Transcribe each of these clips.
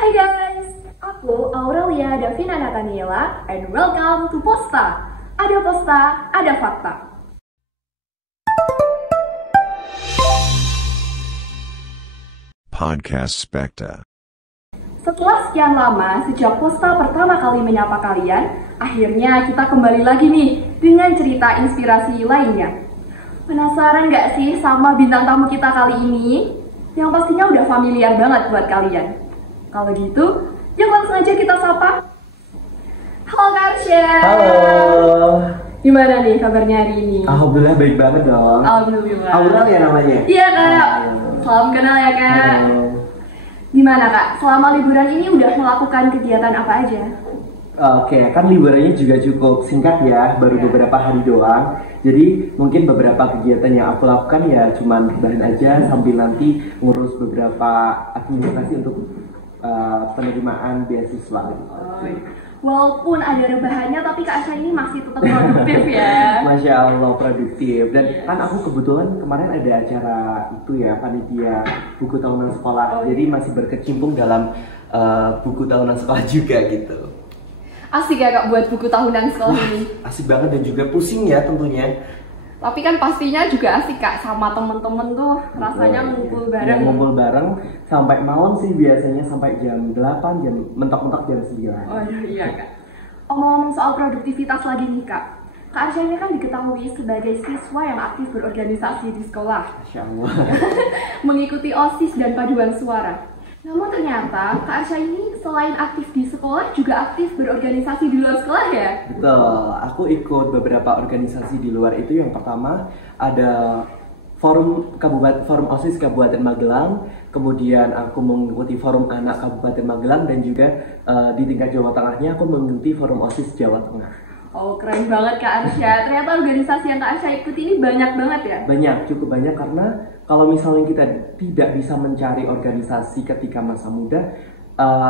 Hai guys, aku Aurelia Davina Nathaniela and welcome to Posta. Ada Posta, ada fakta. Podcast Specta. Setelah sekian lama sejak Posta pertama kali menyapa kalian, akhirnya kita kembali lagi nih dengan cerita inspirasi lainnya. Penasaran gak sih sama bintang tamu kita kali ini? Yang pastinya udah familiar banget buat kalian. Kalau gitu, yuk langsung aja kita sapa. Halo Kak Arsya. Halo. Gimana nih kabarnya hari ini? Alhamdulillah baik banget dong. Alhamdulillah. Aurel ya namanya? Iya Kak. Salam kenal ya Kak. Gimana Kak? Selama liburan ini udah melakukan kegiatan apa aja? Oke, kan liburannya juga cukup singkat ya, baru beberapa hari doang. Jadi mungkin beberapa kegiatan yang aku lakukan ya cuman rebahan aja sambil nanti ngurus beberapa administrasi untuk penerimaan beasiswa. Walaupun ada rebahannya, tapi Kak Asya ini masih tetap produktif ya. Masya Allah produktif. Dan kan aku kebetulan kemarin ada acara itu ya, panitia buku tahunan sekolah. Jadi masih berkecimpung dalam buku tahunan sekolah juga gitu. Asik ya Kak buat buku tahunan sekolah ini. Asik banget dan juga pusing ya tentunya. Tapi kan pastinya juga asik Kak sama temen-temen tuh rasanya ngumpul bareng. Ya, ngumpul bareng sampai malam sih biasanya sampai jam 8, jam mentok-mentok jam 9. Oh iya Kak. Ngomong-ngomong soal produktivitas lagi nih Kak. Kak Arsya ini kan diketahui sebagai siswa yang aktif berorganisasi di sekolah. Masya Allah. Mengikuti OSIS dan paduan suara. Namun ternyata Kak Arsya ini selain aktif di sekolah juga aktif berorganisasi di luar sekolah ya? Betul, aku ikut beberapa organisasi di luar itu. Yang pertama ada forum OSIS Kabupaten Magelang, kemudian aku mengikuti forum anak Kabupaten Magelang dan juga di tingkat Jawa Tengahnya aku mengikuti forum OSIS Jawa Tengah. Oh keren banget Kak Arsya, ternyata organisasi yang Kak Arsya ikut ini banyak banget ya? Banyak, cukup banyak karena kalau misalnya kita tidak bisa mencari organisasi ketika masa muda,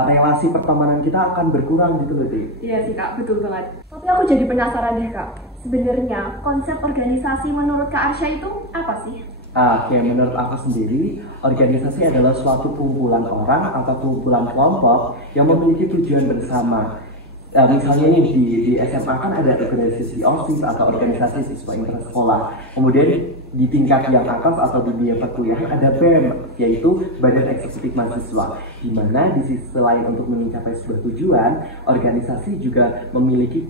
relasi pertemanan kita akan berkurang gitu loh Dek. Iya sih Kak, betul banget. Tapi aku jadi penasaran deh Kak, sebenarnya konsep organisasi menurut Kak Arsya itu apa sih? Oke, menurut aku sendiri, organisasi adalah suatu kumpulan orang atau kumpulan kelompok yang memiliki tujuan bersama. Misalnya nih di SMA kan ada organisasi OSIS atau organisasi siswa intersekolah. Kemudian di tingkat yang atas atau di dunia perkuliahan ada BEM, yaitu Badan Eksekutif Mahasiswa. Di mana di sisi lain untuk mencapai sebuah tujuan, organisasi juga memiliki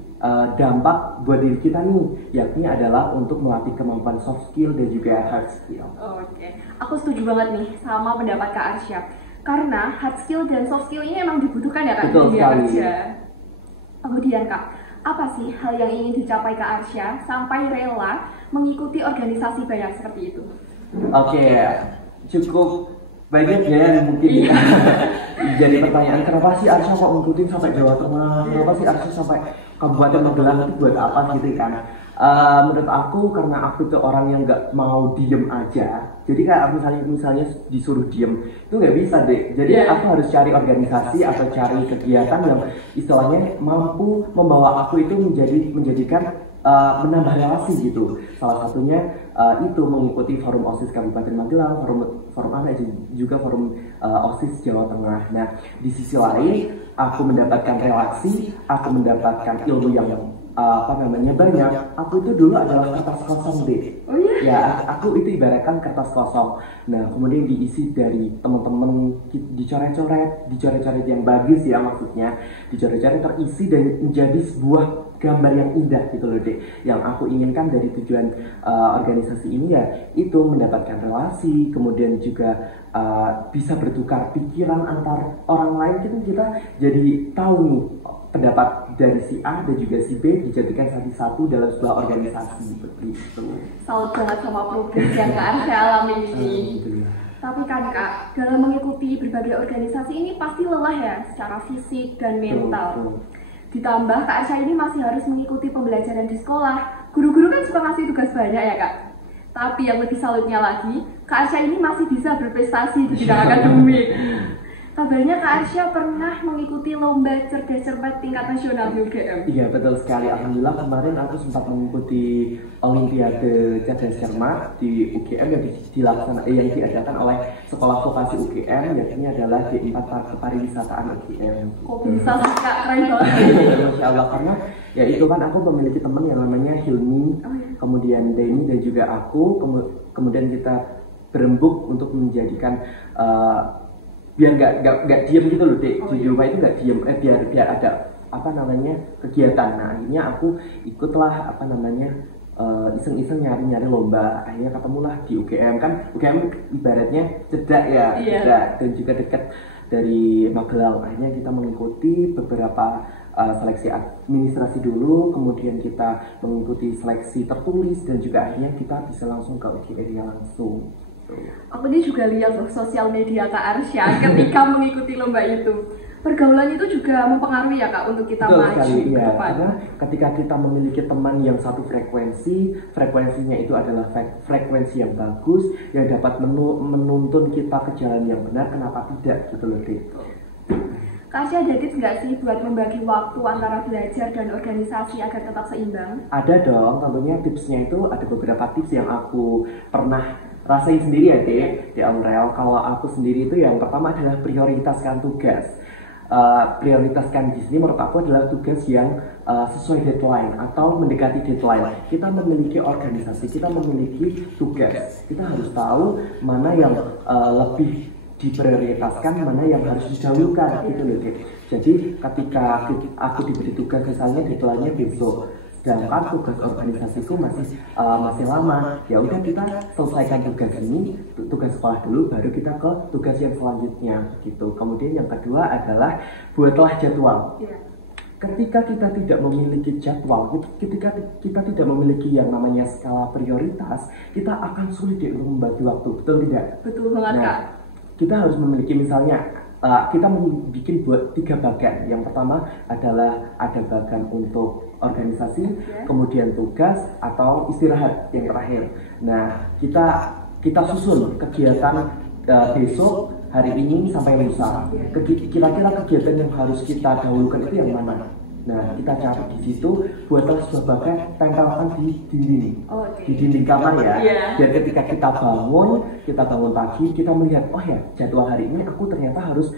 dampak buat diri kita nih, yakni adalah untuk melatih kemampuan soft skill dan juga hard skill. Oke, aku setuju banget nih sama pendapat Kak Arsya. Karena hard skill dan soft skill ini emang dibutuhkan ya Kak di dunia kerja. Kemudian Kak, apa sih hal yang ingin dicapai Kak Arsya sampai rela mengikuti organisasi banyak seperti itu? Oke, cukup banyak ya mungkin jadi pertanyaan, kenapa sih Arsya kok ngikutin sampai Jawa Tengah? Kenapa sih Arsya sampai Kabupaten Magelang itu buat apa gitu kan? Menurut aku karena aku tuh orang yang nggak mau diem aja. Jadi kayak misalnya disuruh diem itu nggak bisa deh. Jadi aku harus cari organisasi atau cari kegiatan yang istilahnya mampu membawa aku itu menjadikan menambah relasi gitu. Salah satunya itu mengikuti forum OSIS Kabupaten Magelang, forum anak juga forum OSIS Jawa Tengah. Nah di sisi lain aku mendapatkan relasi, aku mendapatkan ilmu yang banyak. Aku itu dulu adalah kertas kosong deh. Oh iya? Ya, aku itu ibaratkan kertas kosong. Nah, kemudian diisi dari teman-teman, dicoret-coret yang bagus ya maksudnya. Dicoret-coret terisi dan menjadi sebuah gambar yang indah gitu loh deh. Yang aku inginkan dari tujuan organisasi ini ya itu mendapatkan relasi, kemudian juga bisa bertukar pikiran antar orang lain gitu, kita jadi tahu nih pendapat dari si A dan juga si B dijadikan satu dalam sebuah organisasi seperti itu. Salut banget sama progres yang Kak Arsya alami ini. Tapi kan Kak, dalam mengikuti berbagai organisasi ini pasti lelah ya secara fisik dan mental. Ditambah Kak Arsya ini masih harus mengikuti pembelajaran di sekolah. Guru-guru kan suka ngasih tugas banyak ya Kak. Tapi yang lebih salutnya lagi, Kak Arsya ini masih bisa berprestasi di bidang akademik. Kabarnya Kak Arsya pernah mengikuti lomba cerdas cermat tingkat nasional di UGM. Iya betul sekali. Alhamdulillah kemarin aku sempat mengikuti Olimpiade Cerdas Cermat di UGM yang diadakan oleh Sekolah Vokasi UGM, yakni adalah D4 Pariwisataan UGM. Kok bisa sih Kak, keren banget. Masya Allah, karena ya itu kan aku memiliki teman yang namanya Hilmi, kemudian Denny dan juga aku, kemudian kita berembuk untuk menjadikan biar nggak diem gitu loh dek, di rumah itu nggak diem, biar ada apa namanya kegiatan. Nah akhirnya aku ikutlah apa namanya iseng-iseng nyari lomba, akhirnya ketemulah di UGM. Kan UGM ibaratnya cedak ya, cedak dan juga dekat dari Magelang. Akhirnya kita mengikuti beberapa seleksi administrasi dulu, kemudian kita mengikuti seleksi tertulis dan juga akhirnya kita bisa langsung ke UGM langsung. Aku ini juga lihat loh sosial media Kak Arsya ketika mengikuti lomba itu. Pergaulan itu juga mempengaruhi ya Kak untuk kita maju ke depan. Karena ketika kita memiliki teman yang satu frekuensinya itu adalah frekuensi yang bagus, yang dapat menuntun kita ke jalan yang benar, kenapa tidak gitu loh dek. Kak Arsya ada tips nggak sih buat membagi waktu antara belajar dan organisasi agar tetap seimbang? Ada dong, tentunya tipsnya itu ada beberapa tips yang aku pernah rasain sendiri ya dek, di Aurel. Kalau aku sendiri itu yang pertama adalah prioritaskan tugas. Prioritaskan di sini menurut aku adalah tugas yang sesuai deadline atau mendekati deadline. Kita memiliki organisasi, kita memiliki tugas. Kita harus tahu mana yang lebih diprioritaskan, mana yang harus didahulukan gitu loh dek. Jadi ketika aku diberi tugas misalnya deadline-nya besok, sedangkan tugas organisasiku masih lama, ya udah kita selesaikan tugas ini, tugas sekolah dulu, baru kita ke tugas yang selanjutnya gitu. Kemudian yang kedua adalah buatlah jadwal. Ketika kita tidak memiliki jadwal, ketika kita tidak memiliki yang namanya skala prioritas, kita akan sulit untuk membagi waktu, betul tidak? Betul banget Kak. Kita harus memiliki misalnya kita bikin buat 3 bagian. Yang pertama adalah ada bagian untuk organisasi, kemudian tugas atau istirahat yang terakhir. Nah, kita susun kegiatan besok, hari ini sampai lusa. Kira-kira kegiatan yang harus kita dahulukan itu yang mana? Nah, kita cari di situ, buatlah sebuah bagian, tempelkan di dinding, di dinding kamar ya. Biar ketika kita bangun pagi, kita melihat, oh ya, jadwal hari ini aku ternyata harus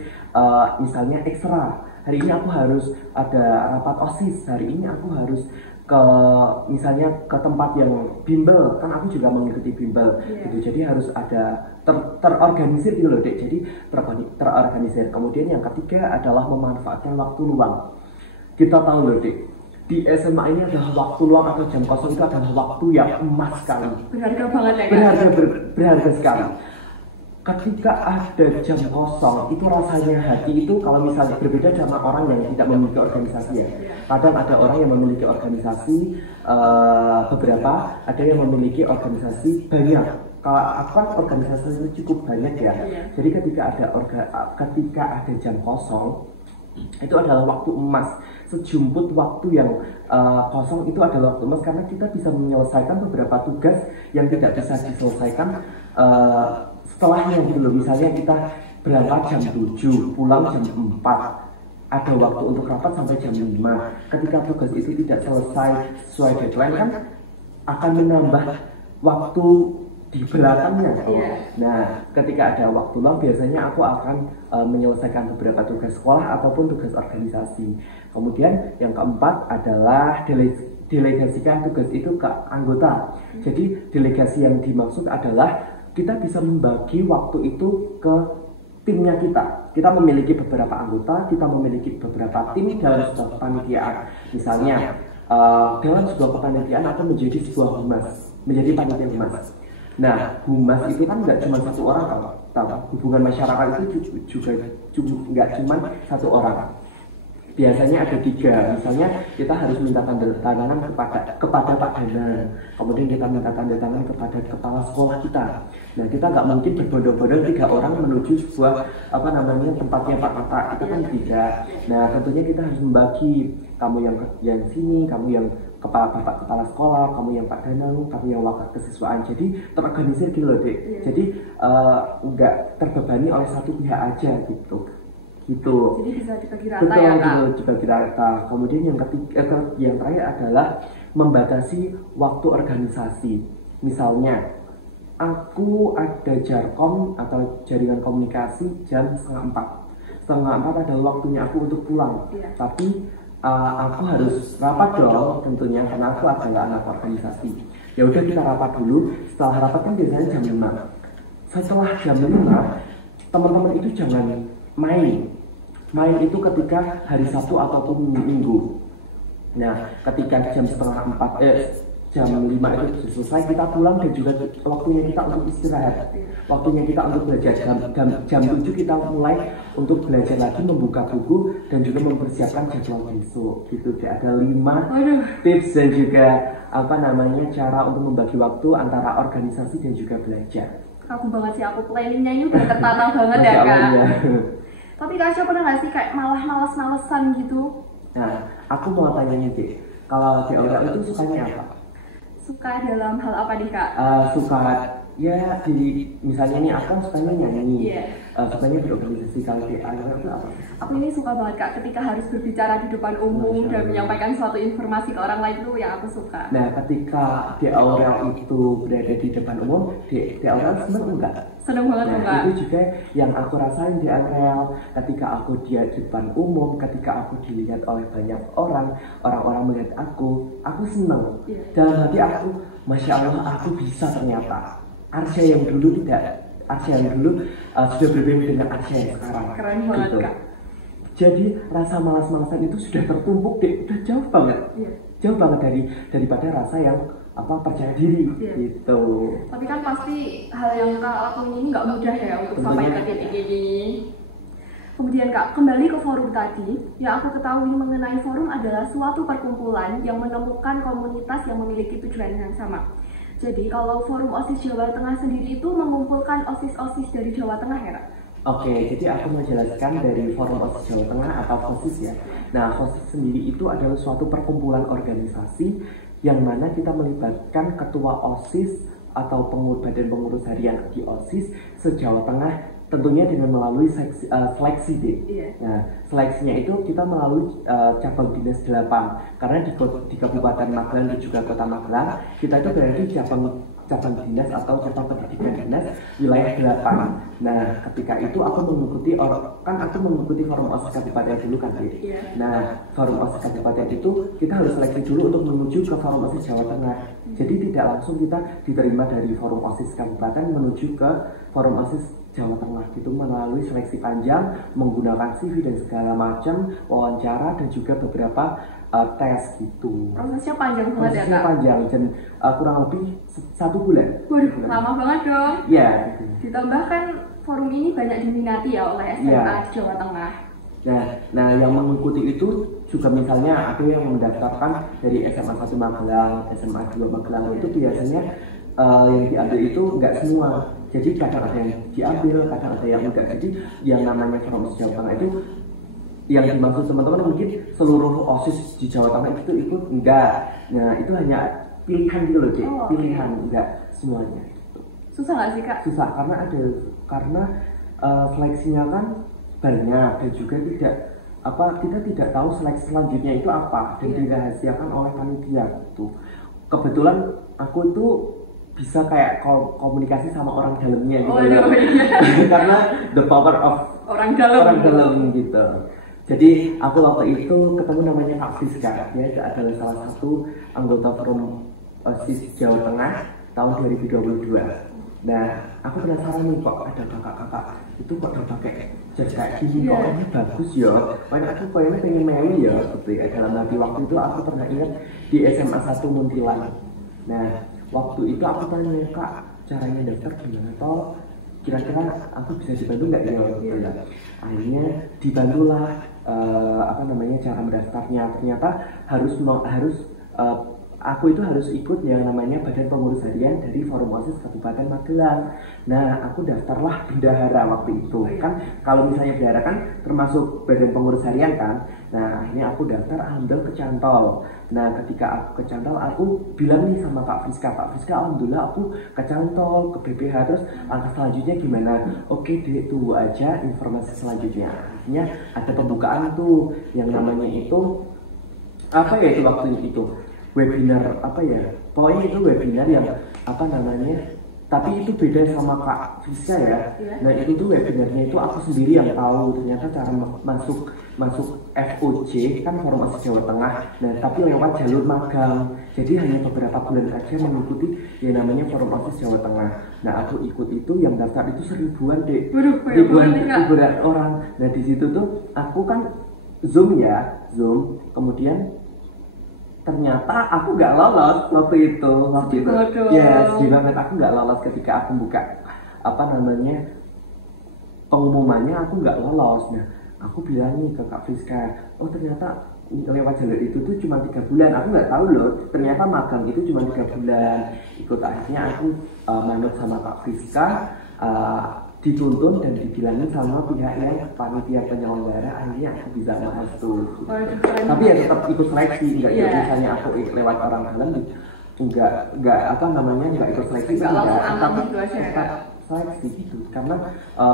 misalnya ekstra. Hari ini aku harus ada rapat OSIS, hari ini aku harus misalnya ke tempat yang bimbel, kan aku juga mengikuti bimbel gitu. Jadi harus ada terorganisir gitu loh dek. Jadi terorganisir. Kemudian yang ketiga adalah memanfaatkan waktu luang. Kita tahu loh dek, di SMA ini adalah waktu luang atau jam kosong itu adalah waktu yang emas sekali. Berharga banget ya kan? Berharga sekali. Ketika ada jam kosong, itu rasanya hati itu kalau misalnya berbeda sama orang yang tidak memiliki organisasi ya. Kadang ada orang yang memiliki organisasi beberapa, ada yang memiliki organisasi banyak. Kalau aku kan organisasi cukup banyak ya. Jadi ketika ada jam kosong, itu adalah waktu emas. Sejumput waktu yang kosong itu adalah waktu emas, karena kita bisa menyelesaikan beberapa tugas yang tidak bisa diselesaikan setelahnya gitu loh. Misalnya kita berangkat jam 7, pulang jam 4, ada waktu untuk rapat sampai jam 5. Ketika tugas itu tidak selesai sesuai deadline, kan akan menambah waktu di belakangnya. Nah, ketika ada waktu luang, biasanya aku akan menyelesaikan beberapa tugas sekolah ataupun tugas organisasi. Kemudian yang keempat adalah delegasikan tugas itu ke anggota. Jadi delegasi yang dimaksud adalah kita bisa membagi waktu itu ke timnya kita. Kita memiliki beberapa anggota, kita memiliki beberapa tim dalam sebuah kepanitiaan. Misalnya dalam sebuah kepanitiaan akan menjadi sebuah humas, menjadi panitia humas. Nah, humas itu kan nggak cuma satu orang, kalau hubungan masyarakat itu juga nggak cuma satu orang. Biasanya ada 3, misalnya kita harus minta tanda tangan kepada Pak Danang, kemudian kita minta tanda tangan kepada kepala sekolah kita. Nah, kita nggak mungkin berbondong-bondong 3 orang menuju sebuah tempatnya Pak Mata, itu kan tidak. Nah, tentunya kita harus membagi, kamu yang sini, kamu yang kepala sekolah, kamu yang Pak Danang, kamu yang wakil kesiswaan. Jadi terorganisir gitu loh dek. Jadi nggak terbebani oleh satu pihak aja gitu. gitu. Jadi bisa dibagi rata Betul, ya Kak? dibagi rata. Kemudian yang terakhir adalah membatasi waktu organisasi. Misalnya, aku ada jarkom atau jaringan komunikasi jam setengah 4. Setengah 4 adalah waktunya aku untuk pulang. Iya. Tapi aku harus rapat dong tentunya karena aku adalah anak organisasi. Ya udah kita rapat dulu. Setelah rapat kan biasanya jam 5. Setelah jam 5, teman-teman itu jangan main. Main itu ketika hari Sabtu ataupun Minggu. Nah, ketika jam setengah 4, jam 5 itu selesai, kita pulang dan juga waktunya kita untuk istirahat. Waktunya kita untuk belajar. Jam 7 kita mulai untuk belajar lagi, membuka buku dan juga mempersiapkan jadwal besok. Gitu. Jadi ada 5 tips dan juga cara untuk membagi waktu antara organisasi dan juga belajar. Aku banget sih, aku planningnya ini udah tertata banget ya Kak. Ya. Tapi Kak Asya pernah nggak sih kayak malah males-malesan gitu? Nah, aku mau tanya nih, kalau di Aurel itu sukanya apa? Suka dalam hal apa nih Kak? Suka ya misalnya nih aku sukanya nyanyi, sukanya berorganisasi. Kalau di Aurel itu apa? Aku ini suka banget Kak ketika harus berbicara di depan umum dan menyampaikan suatu informasi ke orang lain, itu yang aku suka. Nah, ketika di Aurel itu berada di depan umum, di Aurel seneng enggak? Seneng banget Kak. Itu juga yang aku rasain di Aurel. Ketika aku di depan umum, ketika aku dilihat oleh banyak orang melihat aku seneng. Dalam hati aku, Masya Allah, aku bisa ternyata. Arsya yang dulu sudah berbeda dengan Arsya yang sekarang. Keren banget gitu. Kak. Jadi rasa malas-malasan itu sudah tertumpuk udah jauh banget. Jauh banget daripada rasa yang percaya diri gitu. Tapi kan pasti hal yang Kak lakuin ini nggak mudah ya untuk sampai ke titik ini. Kemudian Kak, kembali ke forum tadi, yang aku ketahui mengenai forum adalah suatu perkumpulan yang menemukan komunitas yang memiliki tujuan yang sama. Jadi kalau forum OSIS Jawa Tengah sendiri itu mengumpulkan OSIS-OSIS dari Jawa Tengah ya Kak? Oke, jadi aku menjelaskan dari forum OSIS Jawa Tengah atau FOSIS ya. Nah, FOSIS sendiri itu adalah suatu perkumpulan organisasi yang mana kita melibatkan ketua OSIS atau badan pengurus harian di OSIS se-Jawa Tengah, tentunya dengan melalui seleksi D. Nah, seleksinya itu kita melalui cabang dinas 8, karena di Kabupaten Magelang dan juga Kota Magelang kita itu berada di cabang dinas atau cabang pendidikan dinas wilayah 8. Nah, ketika itu aku mengikuti forum OSIS Kabupaten dulu kan, Nah, forum OSIS Kabupaten itu kita harus seleksi dulu untuk menuju ke forum OSIS Jawa Tengah. Jadi tidak langsung kita diterima dari forum OSIS Kabupaten menuju ke forum OSIS Jawa Tengah gitu, melalui seleksi panjang menggunakan CV dan segala macam, wawancara dan juga beberapa tes gitu. Prosesnya panjang banget ya Kak? Prosesnya panjang dan kurang lebih 1 bulan. Waduh, lama banget dong. Iya. Gitu. Ditambahkan forum ini banyak diminati ya oleh SMA di Jawa Tengah. Nah, yang mengikuti itu juga misalnya ada yang mendaftarkan dari SMA 1 Magelang, SMA 2 Magelang, itu biasanya yang diambil itu enggak semua. Jadi kadang ada yang diambil, kadang ada yang enggak. Jadi yang namanya forum OSIS Jawa Tengah itu yang dimaksud teman-teman mungkin seluruh OSIS di Jawa Tengah itu ikut enggak. Nah, itu hanya pilihan gitu loh, pilihan, enggak semuanya. Susah nggak sih Kak? Susah karena seleksinya kan banyak dan juga kita tidak tahu seleksi selanjutnya itu apa dan dirahasiakan oleh panitia gitu. Kebetulan aku itu bisa kayak komunikasi sama orang dalamnya gitu. Karena the power of orang dalam gitu. Jadi aku waktu itu ketemu namanya Kak Fiska, dia adalah salah satu anggota forum OSIS Jawa Tengah tahun 2022. Nah, aku penasaran nih, kok ada kakak-kakak itu kok udah pakai jas kayak gini, kok ini bagus ya. Aku kayaknya pengen melu ya gitu ya. Dalam hati waktu itu aku pernah ingat di SMA 1 Muntilan. Nah, waktu itu aku tanya, Kak, caranya daftar gimana toh? Kira-kira aku bisa dibantu nggak ya? Akhirnya dibantulah cara mendaftarnya. Ternyata aku itu harus ikut yang namanya Badan Pengurus Harian dari Forum OSIS Kabupaten Magelang. Nah, aku daftarlah bendahara waktu itu. Kan kalau misalnya bendahara kan termasuk Badan Pengurus Harian kan. Nah, akhirnya aku daftar ambil ke Cantol. Nah ketika aku ke Cantol, aku bilang nih sama Kak Friska, alhamdulillah aku ke Cantol, ke BPH. Terus langkah selanjutnya gimana? Oke deh, tunggu aja informasi selanjutnya. Akhirnya ada pembukaan tuh yang namanya itu apa ya, itu waktu itu webinar apa ya, pokoknya itu webinar yang apa namanya, tapi itu beda sama Kak Friska ya. Nah itu tuh webinarnya itu aku sendiri yang tahu ternyata cara masuk FOJ kan Forum OSIS Jawa Tengah. Nah tapi lewat jalur magang, jadi hanya beberapa bulan aja mengikuti yang namanya Forum OSIS Jawa Tengah. Nah aku ikut itu, yang daftar itu seribuan ribuan orang. Nah di situ tuh aku kan Zoom, kemudian ternyata aku nggak lolos waktu itu. Ya sedih banget, aku nggak lolos ketika aku buka apa namanya pengumumannya, aku nggak lolos. Nah aku bilang nih ke Kak Friska, oh ternyata lewat jalur itu tuh cuma 3 bulan. Aku nggak tahu loh, ternyata magang itu cuma 3 bulan. Ikut akhirnya aku manut sama Kak Friska, dituntun dan dibilangin sama pihak yang panitia penyelenggara, akhirnya aku bisa masuk. Tapi ya tetap ikut seleksi, enggak ya misalnya aku lewat orang dalam, enggak apa namanya, enggak ikut seleksi, tetap seleksi gitu. Karena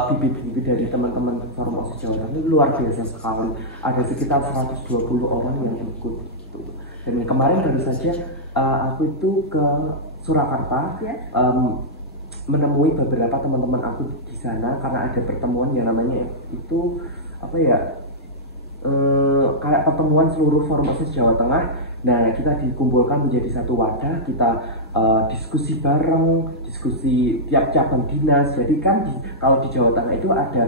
bibit-bibit dari teman-teman Forum OSIS Jawa Tengah itu luar biasa sekali. Ada sekitar 120 orang yang ikut gitu. Dan kemarin baru saja aku itu ke Surakarta, menemui beberapa teman-teman aku di sana karena ada pertemuan yang namanya itu apa ya, kayak pertemuan seluruh Forum OSIS Jawa Tengah. Nah kita dikumpulkan menjadi satu wadah, kita diskusi bareng, diskusi tiap cabang dinas. Jadi kan kalau di Jawa Tengah itu ada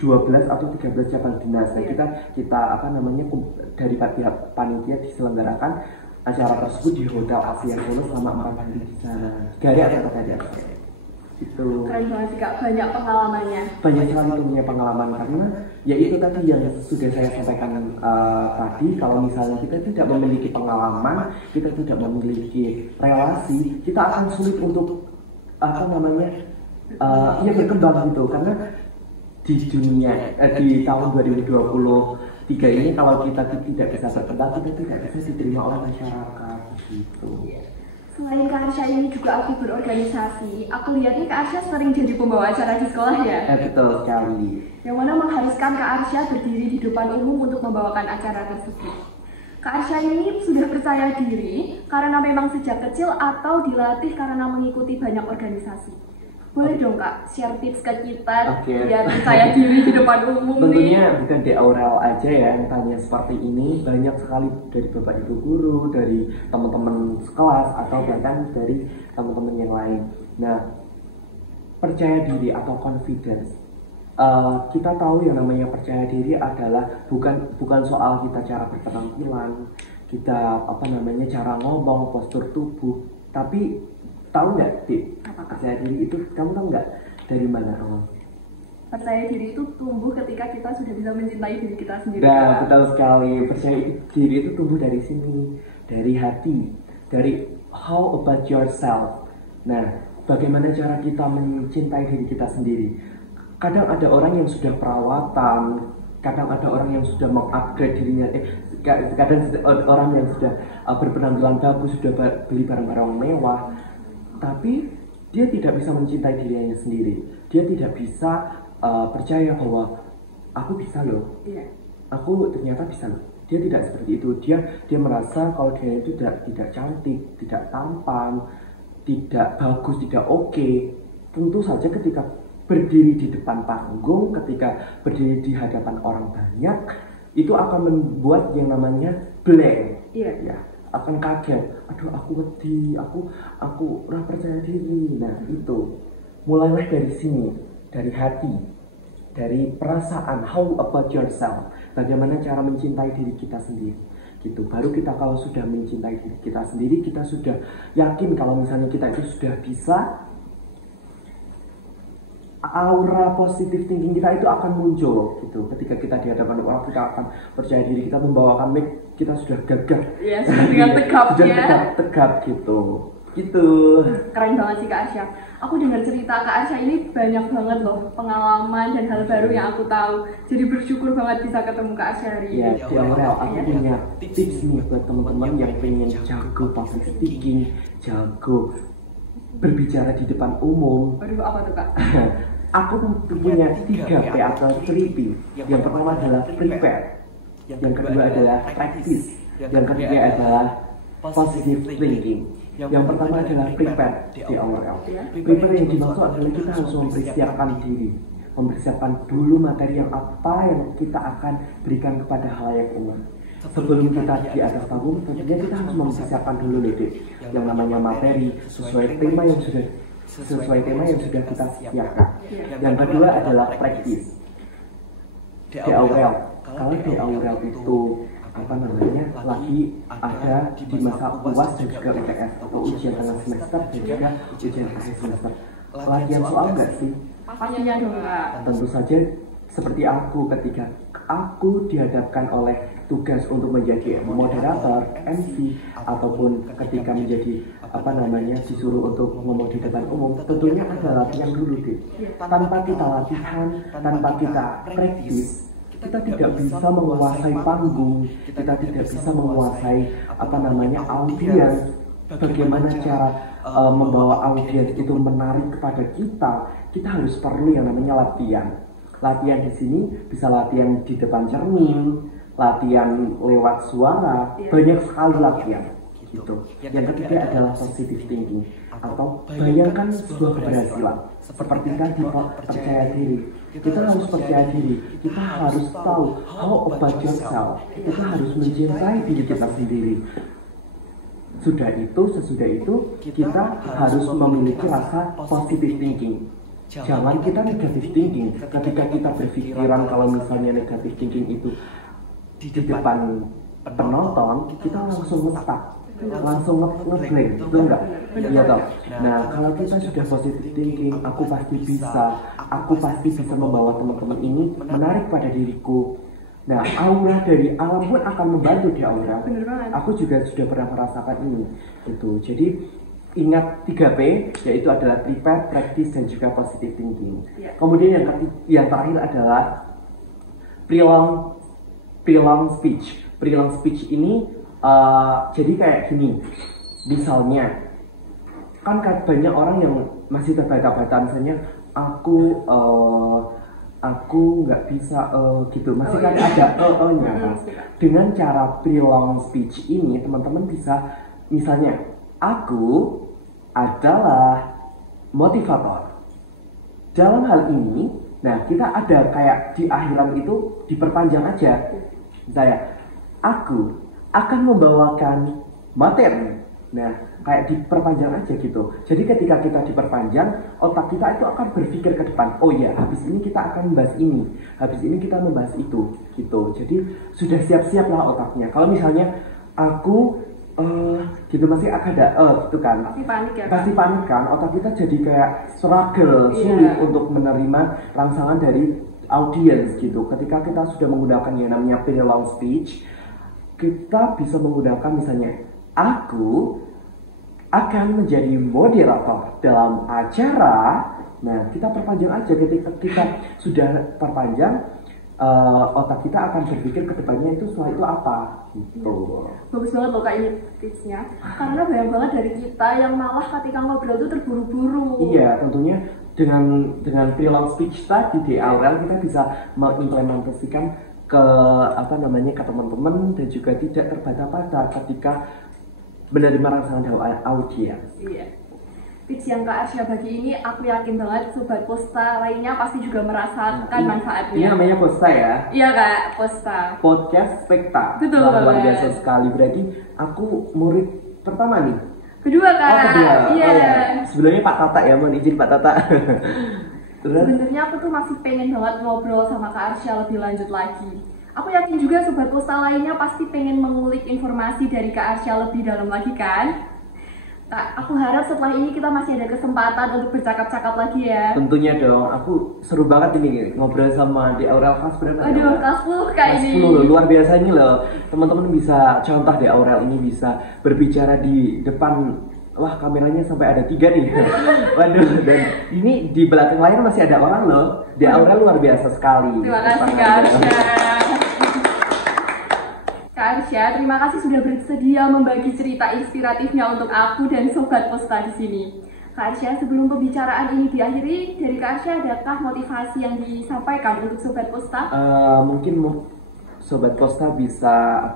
12 atau 13 cabang dinas. Nah kita apa namanya dari pihak panitia diselenggarakan acara tersebut di Hotel Asia Solo selama 4 hari di sana. 3 hari atau 4 hari itu. Keren banget sih Kak, banyak pengalamannya. Banyak sekali punya pengalaman, karena ya itu tadi yang sudah saya sampaikan tadi, kalau misalnya kita tidak memiliki pengalaman, kita tidak memiliki relasi, kita akan sulit untuk apa namanya ya berkembang gitu. Karena di dunia di tahun 2023 ini kalau kita tidak bisa berkembang, kita tidak bisa diterima oleh masyarakat gitu. Selain Kak Arsya ini juga aku berorganisasi. Aku lihat nih Kak Arsya sering jadi pembawa acara di sekolah ya? Betul sekali. Yang mana mengharuskan Kak Arsya berdiri di depan umum untuk membawakan acara tersebut. Kak Arsya ini sudah percaya diri karena memang sejak kecil atau dilatih karena mengikuti banyak organisasi? Boleh dong Kak, share tips ke kita biar percaya diri di depan umum. Tentunya bukan di Aurel aja ya yang tanya seperti ini, banyak sekali dari Bapak Ibu guru, dari teman-teman sekelas, atau bahkan dari teman-teman yang lain. Nah, percaya diri atau confidence, kita tahu yang namanya percaya diri adalah bukan soal kita cara berpenampilan, kita apa namanya cara ngomong, postur tubuh, tapi tahu nggak, Dik? Percaya diri itu kamu tahu nggak dari mana? Percaya diri itu tumbuh ketika kita sudah bisa mencintai diri kita sendiri. Nah, betul sekali. Percaya diri itu tumbuh dari sini, dari hati, dari how about yourself. Nah, bagaimana cara kita mencintai diri kita sendiri? Kadang ada orang yang sudah perawatan, kadang ada orang yang sudah mengupgrade dirinya, kadang orang yang sudah berpenampilan bagus, sudah beli barang-barang mewah, tapi dia tidak bisa mencintai dirinya sendiri. Dia tidak bisa percaya bahwa aku bisa loh, aku ternyata bisa loh. Dia tidak seperti itu. Dia merasa kalau dia itu tidak cantik, tidak tampan, tidak bagus, tidak oke. Tentu saja ketika berdiri di depan panggung, ketika berdiri di hadapan orang banyak, itu akan membuat yang namanya blank. Ya, akan kaget, aduh aku wedi, aku ora percaya diri. Nah itu mulailah dari sini, dari hati, dari perasaan, how about yourself, bagaimana cara mencintai diri kita sendiri gitu. Baru kita kalau sudah mencintai diri kita sendiri, kita sudah yakin kalau misalnya kita itu sudah bisa, aura positif thinking kita itu akan muncul gitu. Ketika kita di hadapan orang, kita akan percaya diri, kita membawakan mic, kita sudah gagah, dengan tegap, sudah tegap gitu. Gitu. Keren banget sih Kak Arsya. Aku dengar cerita Kak Arsya ini banyak banget loh pengalaman dan hal baru yang aku tahu. Jadi bersyukur banget bisa ketemu Kak Arsya hari ini. Ya, di Aurel aku punya tips nih buat teman-teman yang pengen jago public speaking, jago berbicara di depan umum. Waduh, apa tuh Kak? Aku punya 3P atau 3P. Yang pertama adalah prepare, yang kedua adalah practice, yang ketiga adalah positive thinking. Yang pertama adalah prepare di Aurel. Prepare yang dimaksud adalah kita harus mempersiapkan diri, mempersiapkan dulu materi yang apa yang kita akan berikan kepada halayak umum. Sebelum kita di atas panggung, tentunya kita harus mempersiapkan dulu loh, Dek. Yang namanya materi sesuai tema yang sudah kita siapkan. Yang kedua adalah practice. Di Aurel, kalau di Aurel itu lagi ada di masa UAS dan juga UTS atau ujian tengah semester dan juga ujian akhir semester. Latihan soal nggak sih? Pastinya dong Kak. Tentu saja seperti aku ketika aku dihadapkan oleh tugas untuk menjadi moderator, MC, ataupun ketika menjadi disuruh untuk ngomong di depan umum, tentunya ada latihan dulu deh. Tanpa kita latihan, tanpa kita praktis, kita tidak bisa menguasai panggung, kita tidak bisa menguasai audiens. Bagaimana cara membawa audiens itu menarik kepada kita harus perlu yang namanya latihan. Latihan di sini bisa latihan di depan cermin, latihan lewat suara, banyak sekali latihan. Gitu. Yang ketiga adalah positive thinking atau bayangkan sebuah keberhasilan. Seperti tadi percaya diri. Kita harus percaya diri. Kita harus tahu how about yourself. Kita harus mencintai diri kita sendiri. Sesudah itu kita harus memiliki rasa positive thinking. Jangan kita negative thinking. Ketika kita berpikiran kalau misalnya negative thinking itu di depan penonton, kita langsung nge-stuck, langsung nge-blank, betul nggak? Iya toh. Nah, kalau kita sudah positive thinking, aku pasti bisa membawa teman-teman ini menarik pada diriku. Nah, aura dari alam pun akan membantu di Aura. Aku juga sudah pernah merasakan ini. Gitu. Jadi ingat 3P, yaitu adalah prepare, practice, dan juga positive thinking. Kemudian yang terakhir adalah pre-long speech. Pre-long speech ini jadi kayak gini. Misalnya, kan banyak orang yang masih terbata-bata, misalnya aku nggak bisa gitu, masih kan ada nya kan. Dengan cara pre-long speech ini, teman-teman bisa misalnya, aku adalah motivator. Dalam hal ini, nah kita ada kayak di akhiran itu diperpanjang aja. Misalnya, aku akan membawakan materi. Nah, kayak diperpanjang aja gitu. Jadi ketika kita diperpanjang, otak kita itu akan berpikir ke depan. Oh ya, habis ini kita akan membahas ini. Habis ini kita membahas itu. Gitu. Jadi sudah siap-siap lah otaknya. Kalau misalnya aku gitu masih ada gitu kan. Pasti panik ya. Pasti panik kan. Otak kita jadi kayak struggle, sulit untuk menerima rangsangan dari audiens gitu. Ketika kita sudah menggunakan yang namanya pre-long speech, kita bisa menggunakan misalnya, aku akan menjadi moderator dalam acara. Nah, kita perpanjang aja. Ketika kita sudah perpanjang, otak kita akan berpikir ke depannya itu setelah itu apa gitu. Bagus banget loh Kak ini tipsnya. Karena banyak banget dari kita yang malah ketika ngobrol itu terburu-buru. Iya, tentunya dengan pre-long speech tadi di awal kita bisa mengimplementasikan ke ke teman-teman dan juga tidak terbata-bata ketika menerima rangsangan dari audiens. Iya. Tips yang Kak Arsya bagi ini aku yakin banget sobat Posta lainnya pasti juga merasakan manfaatnya. Ini namanya Posta ya? Iya Kak, Posta. Podcast Spekta. Betul luar banget. Biasa sekali, berarti aku murid pertama nih. Kedua Kak. Oh kedua. Iya. Oh, ya. Sebelumnya Pak Tata ya, mohon izin Pak Tata. Sebenarnya aku tuh masih pengen banget ngobrol sama Kak Arsya lebih lanjut lagi. Aku yakin juga sobat Posta lainnya pasti pengen mengulik informasi dari Kak Arsya lebih dalam lagi kan? Kak, aku harap setelah ini kita masih ada kesempatan untuk bercakap-cakap lagi ya. Tentunya dong, aku seru banget ini ngobrol sama di Aurel kelas berapa? Aduh, kelas 10 Kak ini. 10 loh, luar biasa ini loh. Teman-teman bisa contoh di Aurel ini bisa berbicara di depan wah kameranya sampai ada 3 nih. Waduh, dan ini di belakang layar masih ada orang loh. Di aura luar biasa sekali. Terima kasih Kak Arsya. Kak Arsya, terima kasih sudah bersedia membagi cerita inspiratifnya untuk aku dan Sobat Posta di sini. Kak Arsya, sebelum pembicaraan ini diakhiri, dari Kak Arsya adakah motivasi yang disampaikan untuk Sobat Posta? Mungkin Sobat Posta bisa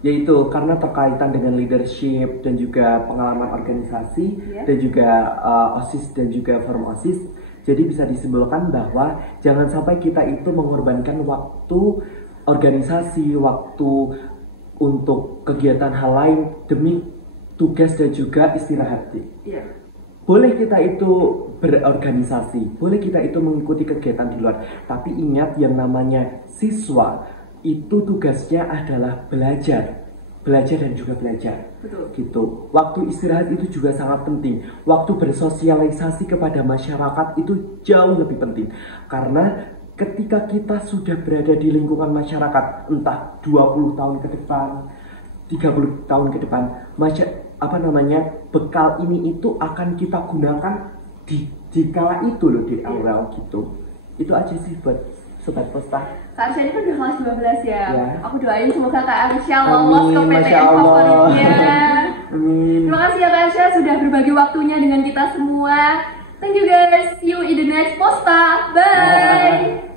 yaitu karena terkaitan dengan leadership dan juga pengalaman organisasi dan juga OSIS dan juga forum OSIS. Jadi bisa disimpulkan bahwa jangan sampai kita itu mengorbankan waktu organisasi, waktu untuk kegiatan hal lain demi tugas dan juga istirahat. Boleh kita itu berorganisasi, boleh kita itu mengikuti kegiatan di luar, tapi ingat yang namanya siswa itu tugasnya adalah belajar dan juga belajar. Betul. Gitu. Waktu istirahat itu juga sangat penting. Waktu bersosialisasi kepada masyarakat itu jauh lebih penting. Karena ketika kita sudah berada di lingkungan masyarakat, entah 20 tahun ke depan, 30 tahun ke depan, bekal ini itu akan kita gunakan di kala itu loh, di awal gitu. Itu aja sih buat Sobat Posta. Kak Arsya ini kan udah kelas 12 ya. Aku doain semoga Kak Arsya Amin, lolos ke Masya PTN Allah. favoritnya. Amin. Terima kasih ya Kak Arsya sudah berbagi waktunya dengan kita semua. Thank you guys. See you in the next Posta. Bye.